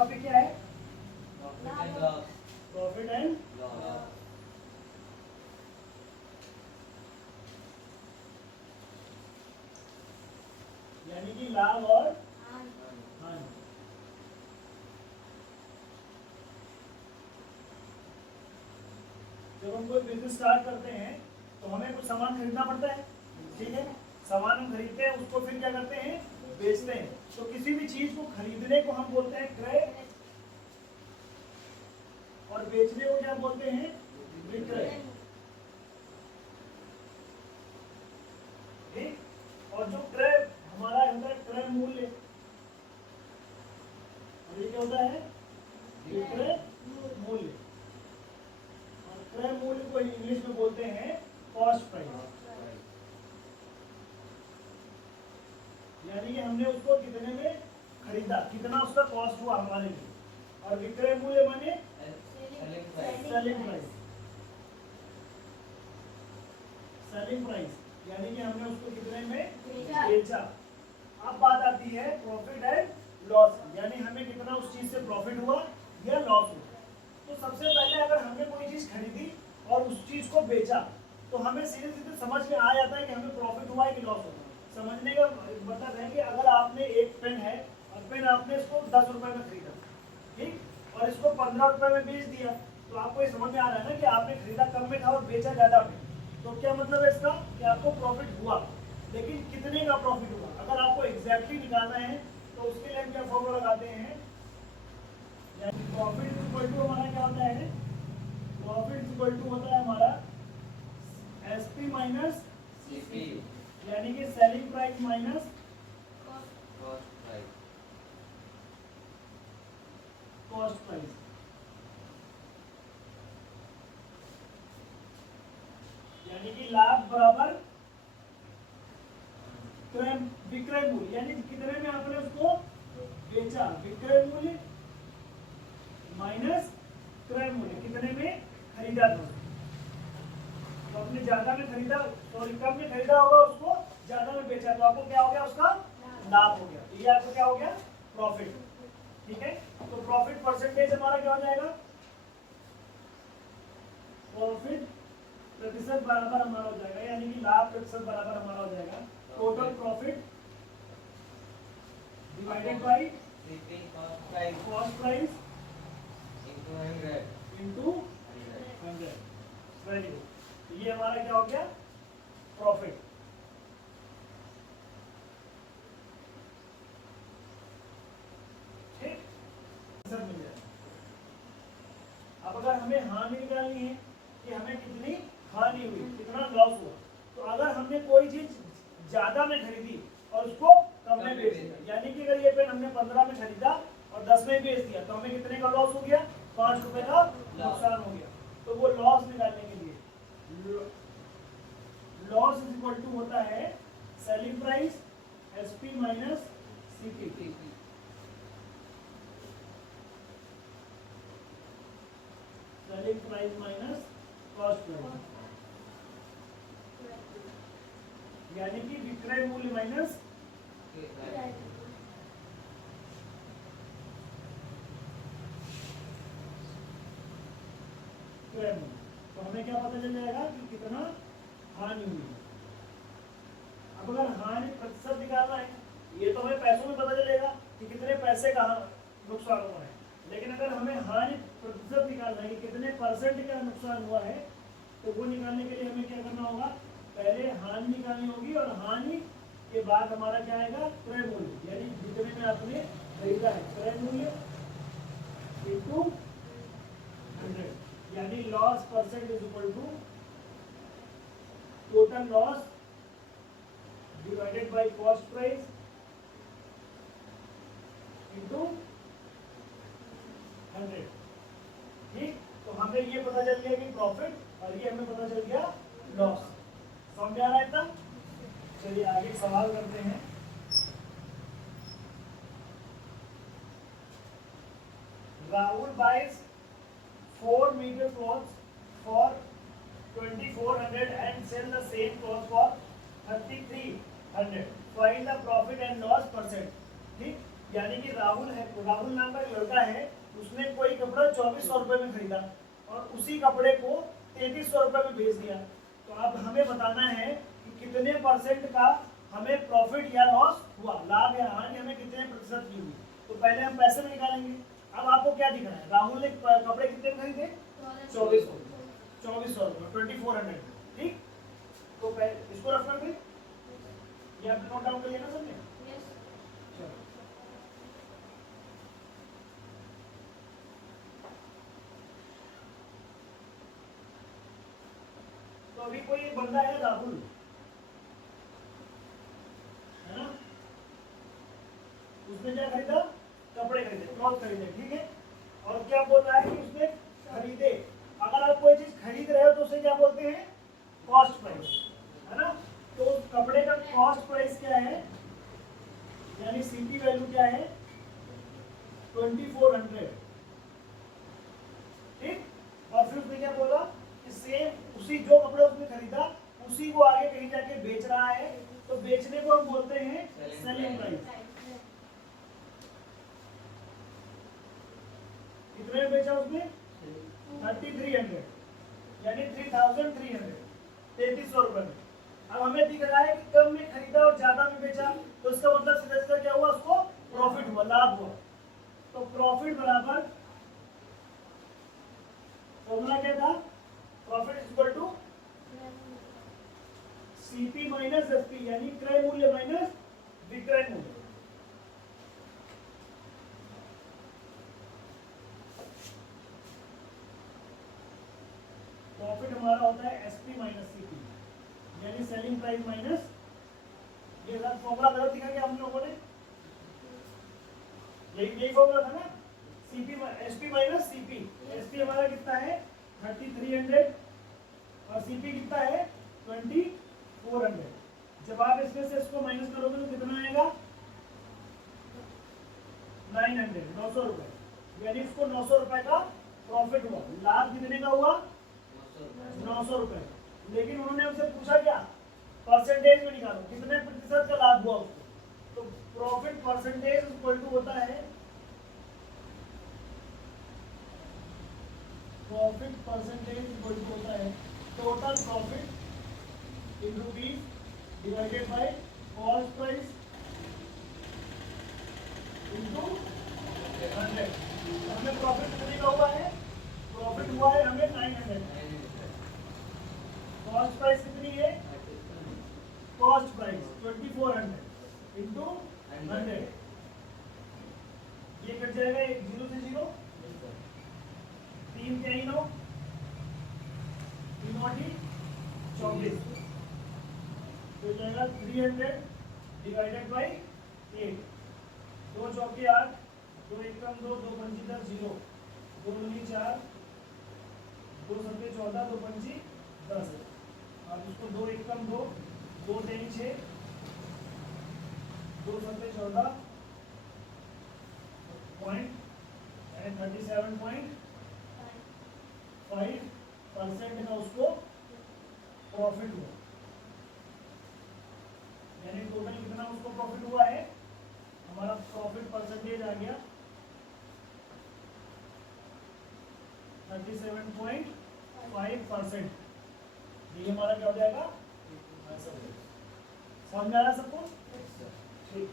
Topic क्या है? Loss. Profit and loss. यानी कि लाभ और हानि। जब हम कोई बिजनेस स्टार्ट करते हैं तो हमें कुछ सामान खरीदना पड़ता है, ठीक है। सामान हम खरीदते हैं, उसको फिर क्या करते हैं? बेचते हैं। तो किसी भी चीज को खरीदने को हम बोलते हैं क्रय, और बेचने को क्या बोलते हैं? विक्रय। ठीक। और जो क्रय हमारा होता है क्रय मूल्य, और ये क्या होता है? विक्रय मूल्य। और क्रय मूल्य को इंग्लिश में बोलते हैं कॉस्ट प्राइस। यानी कि हमने उसको कितने में खरीदा, कितना उसका कॉस्ट हुआ हमारे लिए। और विक्रय मूल्य माने सेलिंग प्राइस। सेलिंग प्राइस यानी कि हमने उसको कितने में बेचा। अब बात आती है प्रॉफिट एंड लॉस, यानी हमें कितना उस चीज से प्रॉफिट हुआ या लॉस हुआ। तो सबसे पहले अगर हमने कोई चीज खरीदी और उस चीज को बेचा तो हमें सीधे सीधे समझ में आ जाता है कि हमें प्रॉफिट हुआ है कि लॉस हुआ। समझने का मतलब है कि अगर आपने एक पेन है और पेन आपने इसको 10 रुपए में खरीदा, ठीक, और इसको 15 रुपए में बेच दिया, तो आपको ये समझ में आ रहा है ना कि आपने खरीदा कम में था और बेचा ज्यादा में। तो क्या मतलब है इसका कि आपको प्रॉफिट हुआ, लेकिन कितने का प्रॉफिट हुआ। अगर आपको एग्जैक्टली निकालना है तो उसके लिए हम क्या फॉर्मूला लगाते हैं, प्रॉफिट इक्वल टू हमारा क्या होता है? प्रॉफिट इक्वल टू होता है हमारा एसपी माइनस सीपी, यानी कि selling price minus cost price. Cost price. यानी कि लाभ बराबर विक्रय मूल्य, यानी कितने में आपने उसको बेचा, विक्रय मूल्य माइनस क्रय मूल्य, कितने में खरीदा था। तो आपने ज्यादा में खरीदा, सॉरी कम में खरीदा होगा, उसको ज्यादा में बेचा, तो आपको क्या हो गया? उसका लाभ हो गया। ये आपको क्या हो गया? प्रॉफिट। ठीक है। तो प्रॉफिट परसेंटेज हमारा क्या हो जाएगा? प्रॉफिट प्रतिशत बराबर हमारा हो जाएगा, यानी कि लाभ प्रतिशत बराबर हमारा हो जाएगा total profit divided by CP cost cost price price into 100 into 100। Very good. ये हमारा क्या हो गया? प्रॉफिट। ठीक, सब मिल जाएगा। अब अगर हमें हानि निकालनी है कि हमें कितनी हानि हुई, कितना लॉस हुआ, तो अगर हमने कोई चीज ज्यादा में खरीदी और उसको कम में बेच दिया, यानी कि अगर ये पेन हमने 15 में खरीदा और 10 में बेच दिया, तो हमें कितने का लॉस हो गया? 5 रुपए का नुकसान हो गया। तो वो लॉस निकालने के लिए लॉस इज इक्वल टू होता है selling price SP minus CP. Selling price minus cost price, यानी कि विक्रय मूल्य माइनस क्रय मूल्य। तो हमें क्या पता चल जाएगा कि कितना हानि हुई है। अब अगर हानि प्रतिशत निकालना है, ये तो हमें पैसों में पता चलेगा कि कितने पैसे का नुकसान हुआ है, लेकिन अगर हमें हानि प्रतिशत निकालना है कि कितने परसेंट का नुकसान हुआ है, तो वो निकालने के लिए हमें क्या करना होगा? पहले हानि निकालनी होगी, और हानि के बाद हमारा क्या आएगा? क्रय मूल्य, यानी जितने में आपने खरीदा है क्रय मूल्य इंटू 100, यानी loss percent is equal to total loss divided by cost price into 100। ठीक, तो हमें ये पता चल गया कि प्रॉफिट, और ये हमें पता चल गया लॉस। समझ में आ रहा है इतना? चलिए आगे सवाल करते हैं। Rahul buys 4 meter clothes for 2400 and sell the same clothes for 3300. Find the profit and loss percent. ठीक, यानी कि राहुल है, राहुल नाम का एक लड़का है, उसने कोई कपड़ा 2400 रुपए में खरीदा और उसी कपड़े को 3300 रुपए में बेच दिया। तो अब हमें बताना है कि कितने परसेंट का हमें प्रॉफिट या लॉस हुआ, लाभ या हानि हमें कितने प्रतिशत की हुई। तो पहले हम पैसे में निकालेंगे। अब आपको क्या दिख रहा है, राहुल ने कपड़े कितने में खरीदे, 2400 रुपए, 2400। ठीक, तो पहले इसको रफ कर दें, ये आपने नोट डाउन कर लिया ना सबने। चलो, तो अभी कोई एक बंदा है राहुल, है ना, उसने क्या खरीदा, कपड़े खरीदे, क्लॉथ खरीदे, ठीक है। और क्या बोल रहा है कि उसने खरीदे। अगर आप कोई चीज खरीद रहे हो तो उसे क्या बोलते हैं, कॉस्ट प्राइस, है ना। तो उस कपड़े का कॉस्ट प्राइस क्या है, यानी सीपी वैल्यू क्या है, 2400। ठीक, और फिर उसने क्या बोला कि सेम उसी जो कपड़ा उसने खरीदा उसी को आगे कहीं जाके बेच रहा है, तो बेचने को हम बोलते हैं सेलिंग प्राइस। कितने में बेचा उसने, 3300, यानी 3300, 3300 रुपए में। अब हमें दिख रहा है कि कम में खरीदा और ज्यादा में बेचा, तो इसका मतलब सीधा सीधा क्या हुआ, उसको प्रॉफिट हुआ, लाभ हुआ। तो प्रॉफिट बराबर, फॉर्मूला क्या था, profit is equal to CP minus SP, यानी क्रय मूल्य माइनस विक्रय मूल्य। प्रॉफिट हमारा होता है एसपी माइनस सीपी, यानी सेलिंग प्राइस माइनस, ये फॉर्मूला गलत दिखा क्या हम लोगों ने, यही फॉर्मूला था ना, CP SP minus CP. SP हमारा कितना है 3300 और सीपी कितना है 2400। जब आप इसमें से इसको माइनस करोगे तो कितना आएगा, 900 रुपए, यानी इसको 900 रुपए का प्रॉफिट हुआ। लाभ कितने का हुआ, 900 रुपए। लेकिन उन्होंने हमसे पूछा क्या, परसेंटेज में निकालो, कितने प्रतिशत का लाभ हुआ उसको। तो प्रॉफिट परसेंटेज इक्वल टू होता है, प्रॉफिट परसेंटेज इक्वल टू होता है total profit in rupees divided by cost price into 100। हमें प्रॉफिट कितने का हुआ है, प्रॉफिट हुआ है हमें 900। कॉस्ट प्राइस कितनी है, कॉस्ट प्राइस 2400 इनटू 100। ये कट जाएगा, एक 0 से 0, 3 के 9, 3 और 24, तो जाएगा 300 डिवाइडेड बाई 8। 2 चौके 8, 2 एकम 2, 2 पंची 10, 0, 2 दूनी 4, 2 सत्ते 14, 2 पंची 10। अब इसको 2 एकम 2, 2 तेई 6, 2 सत्ते 14 पॉइंट, यानी 37.5% का उसको प्रॉफिट हुआ। यानी टोटल कितना उसको प्रॉफिट हुआ है, हमारा प्रॉफिट परसेंटेज आ गया 37.5%। ये हमारा क्या हो जाएगा, आंसर। समझ आ रहा सबको, ठीक।